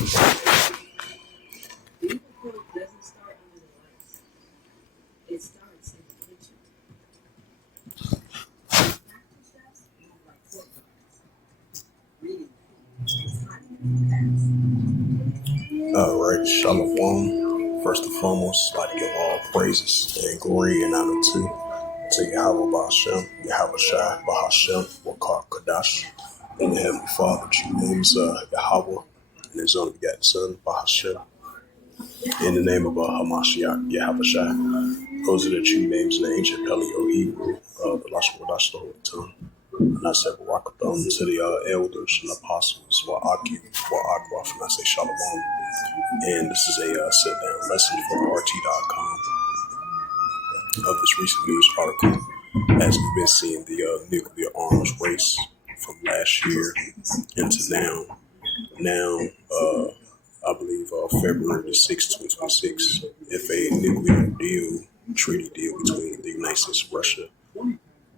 All right, Shalom. First and foremost, I'd like to give all praises and glory and honor to Yahweh Ba'Shem, Yahweh Shai, Bahashem, Wakar Kadash, and the Heavenly Father, true names Yahweh, and His only begotten Son, Bahashem, in the name of Hamashiach, Yahweh Shai. Those are the true names in the ancient Paleo Hebrew, the Lashon Kodash, the Holy Tongue. And I said, Barakathon to the elders and apostles, Wa'aki, Wa'akwa, and I say Shalom. And this is a sit-down lesson from RT.com of this recent news article. As we've been seeing the nuclear arms race from last year into now. I believe February the 6th, 2026, if a nuclear treaty deal between the United States and Russia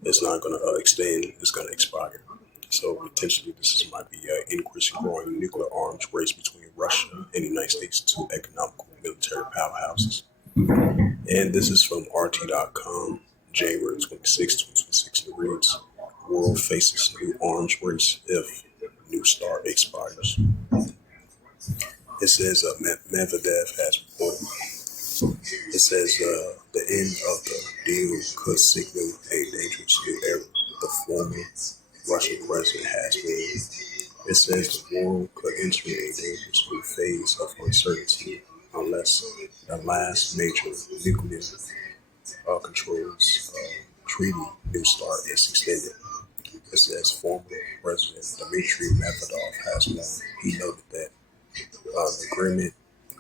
is not going to extend, it's going to expire. So potentially this might be an increasing growing nuclear arms race between Russia and the United States, two economical military powerhouses. And this is from RT.com, January 26, 2026. It reads, World faces new arms race if New START expires. It says Medvedev has reported. It says the end of the deal could signal a dangerous new era. The former Russian president has been. It says the world could enter a dangerous new phase of uncertainty unless the last major nuclear controls treaty, New START, is extended. It says former President Dmitry Medvedev has won. He noted that the agreement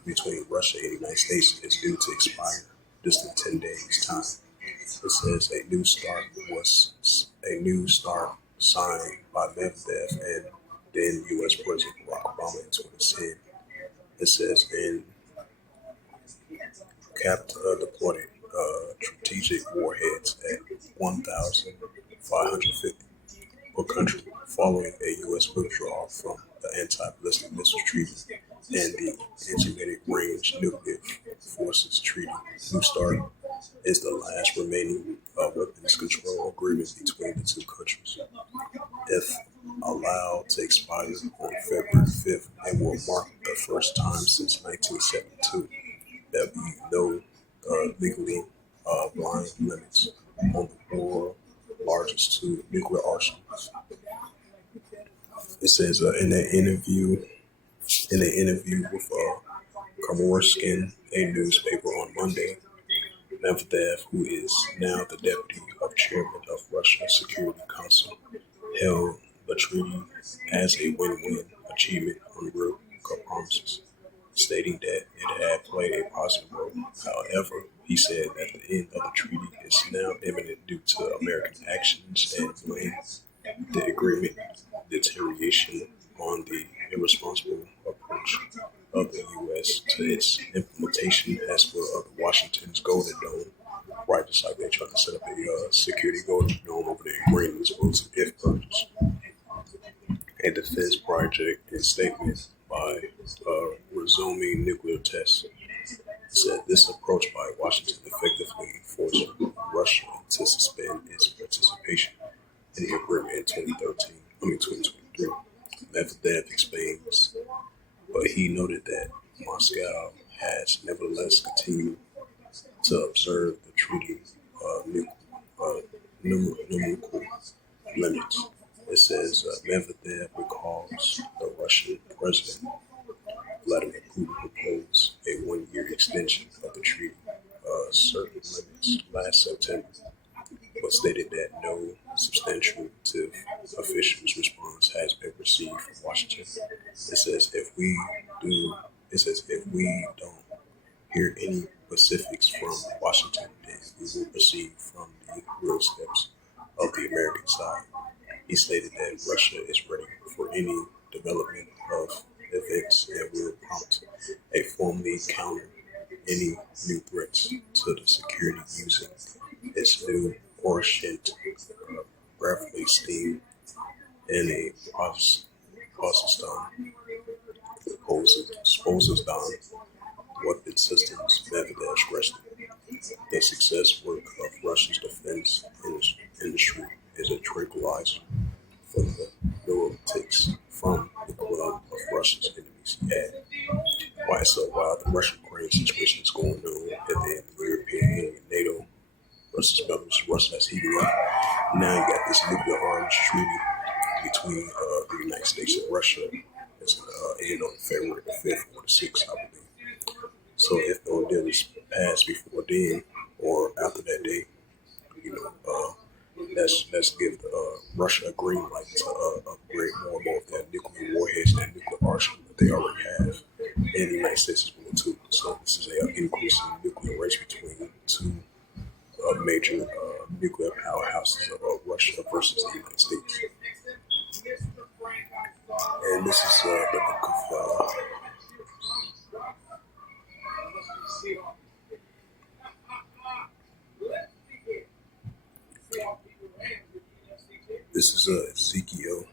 between Russia and the United States is due to expire just in 10 days' time. It says a new start signed by Medvedev and then U.S. President Barack Obama in 2010. It says in capped deployed strategic warheads at 1,550 per country following a U.S. withdrawal from the Anti-Ballistic Missiles Treaty and the Intermediate Range Nuclear Forces Treaty. New START is the last remaining weapons control agreement between the two countries. If allowed to expire on February 5th, it will mark the first time since 1972 that we know legally blind limits on the world's largest two nuclear arsenals. It says in an interview with Komorskin, a newspaper on Monday, Medvedev, who is now the deputy chairman of Russia's Security Council, hailed the treaty as a win-win achievement on real promises, stating that it had played a positive role. However, he said that the end of the treaty is now imminent due to American actions and blamed the agreement deterioration on the irresponsible approach of the U.S. to its implementation as well of Washington's Golden Dome. Right, just like they're trying to set up a security Golden Dome over the Ukraine as well as if purchase. A defense project and statement by resuming nuclear tests said this approach by Washington effectively forced Russia to suspend its participation in the agreement in 2023. Medvedev explains, but he noted that Moscow has nevertheless continued to observe the treaty numerical limits. It says Medvedev recalls the Russian president Vladimir Putin proposed a one-year extension of the treaty certain limits last September, but stated that no substantive official's response has been received from Washington. It says if we don't hear any specifics from Washington, then we will proceed from the real steps of the American side. He stated that Russia is ready for any development of events and will prompt a formally counter any new threats to the security using its new Orshint rapidly steam in a Pakistan supposes Don weapon systems Medvedev stressed the success work of Russia's defense industry is a tranquilizer for the neurotics from the club of Russia's enemies he had. Why so while the Russian-Ukraine situation is going on at the end of the European Union, NATO versus Belarus, Russia has heated up. Now you got this nuclear arms treaty between the United States and Russia. It's going to end on February the 5th or the 6th, I believe. So if no deal is passed before then or after that day, let's give Russia a green light to upgrade more and more of their nuclear warheads and nuclear arsenal that they already have. And the United States is willing too. So this is an increase in nuclear race between two major nuclear powerhouses of Russia versus the United States. And this is the book of Ezekiel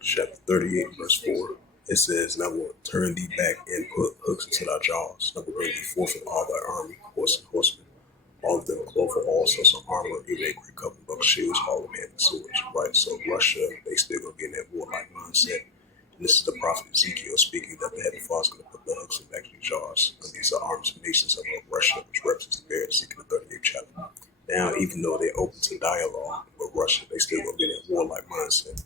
chapter 38, verse 4. It says, "And I will turn thee back and put hooks into thy jaws. And I will bring thee forth in all thy army, horse and horsemen, all of them clothed with all sorts of armor, even a great company of shields, all of them having swords." Right? So Russia, they still gonna be in that warlike mindset. And this is the prophet Ezekiel speaking that the heavenly Father is going to put the hooks in back in the jaws. And these are arms and nations of Russia, which represents the bear seeking the 38th chapter. Now, even though they're open to dialogue with Russia, they still going to be in that warlike mindset.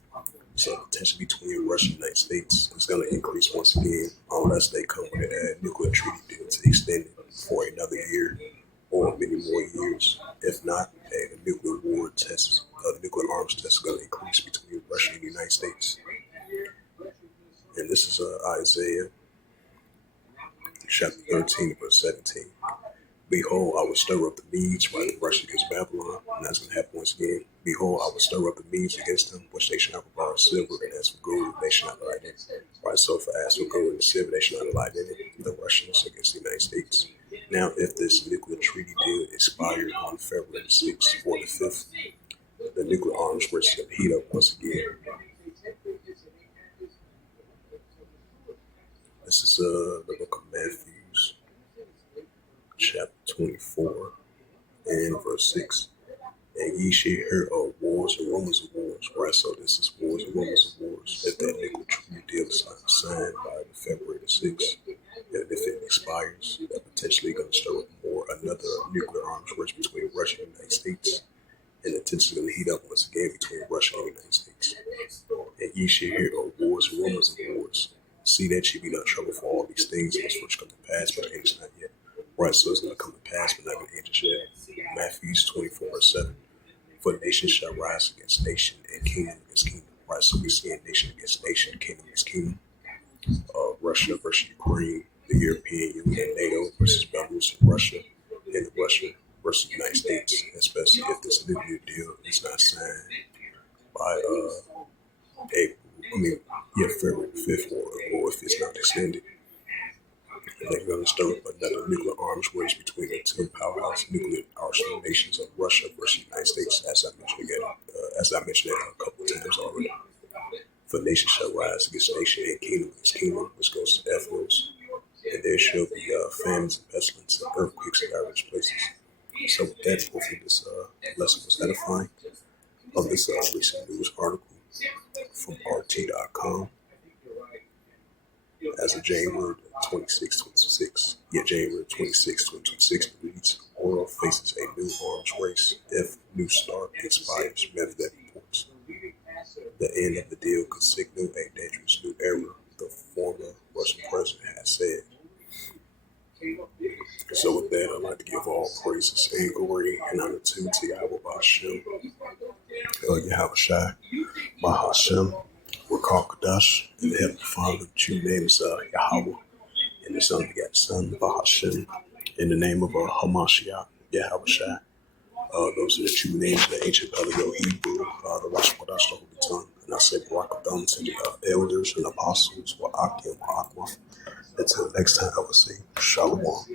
So the tension between Russia and the United States is going to increase once again unless they come with a nuclear treaty deal to extend it for another year or many more years. If not, the nuclear war test, nuclear arms test is going to increase between Russia and the United States. And this is Isaiah chapter 13, verse 17. "Behold, I will stir up the Medes, right, Russia against Babylon." And that's going to happen once again. "Behold, I will stir up the Medes against them, which they shall not borrow silver, and as for gold, they shall not delight in it." Right, so for as for gold and silver, they shall not delight in it, the Russians against the United States. Now, if this nuclear treaty deal expired on February the 6th or the 5th, the nuclear arms race will heat up once again. This is the book of Matthew, chapter 24, and verse 6. "And ye shall hear of wars and rumors of wars." Right, so this is wars and rumors of wars. If that nuclear treaty deal is not signed by February the 6th, and if it expires, that potentially going to stir up another nuclear arms race between Russia and the United States. And the tension is going to heat up once again between Russia and the United States. "And ye shall hear of wars and rumors of wars. See that ye be not troubled, for all these things must first come to pass, but the end is not yet." Right, so it's going to come to pass, but not going to end just yet. Matthew 24, verse 7. "For nation shall rise against nation, and kingdom against kingdom." Right, so we're seeing nation against nation, kingdom against kingdom. Russia versus Ukraine, the European Union, NATO versus Belarus and Russia, and Russia versus the United States, especially if this nuclear deal is not signed by February 5th, or if it's not extended. And they're going to stir up another nuclear arms race between the two powerhouse nuclear arsenal nations of Russia versus the United States, as I mentioned it a couple of times already. "For nation shall rise against nation, and kingdom against kingdom," which goes to Ephesus. "And there shall be famines and pestilence and earthquakes in various places." So with that, hopefully this lesson was edifying of this recent news article from RT.com. As of January 26, 2026. January 26, 2026 reads, "Oil faces a new arms race if new start expires," Medvedev reports. "The end of the deal could signal a dangerous new era," the former Russian president has said. So with that, I'd like to give all praises and glory and honor to Yahweh Ba'ashem, Yahweh Shai, Bahashem, Rakal Kadash, and the Heavenly Father. The true name is Yahweh, and the Son begat Son, Bahashem, in the name of Hamashiach, Yahweh Shai. Those are the true names of the ancient Paleo Hebrew, the Rosh Kodash, the Holy Tongue. And I say Barak Adon to the elders and apostles, Wa'akim, Wa'akwa. Until next time, I will say Shalom.